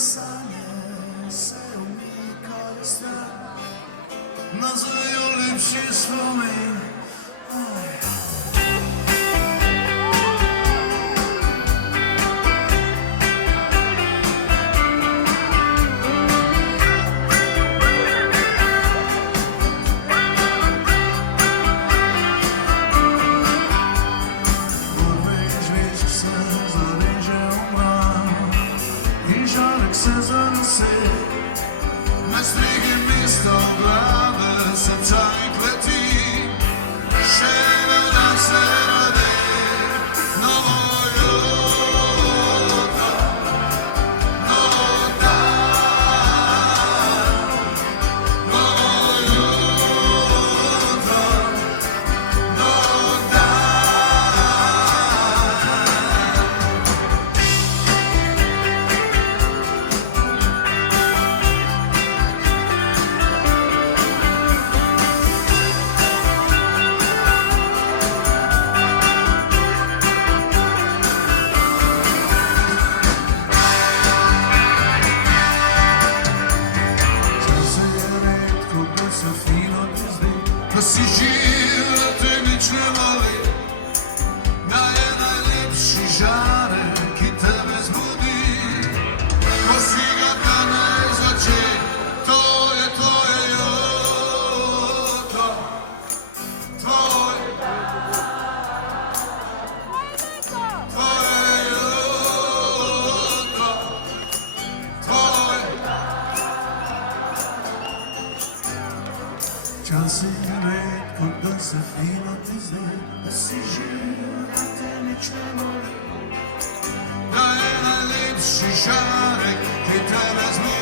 sanje se umikaju stran, nazvaju lepši spomin. Se zanese, na strige mjesto glave srca i kleti, žena da se rode, novo jutro, novo dan, novo jutro, novo dan. Da si živ, da te nič ne moli, da je najlepši žarek ki tebe zbudi. Ko si ga kad ne izlači, to je tvoje jutro, tvoje jutro. Čas je redko da se fino ti zdi, da si živ, da te nič ne moli, da je najlepši žarek ki tebe zbudi.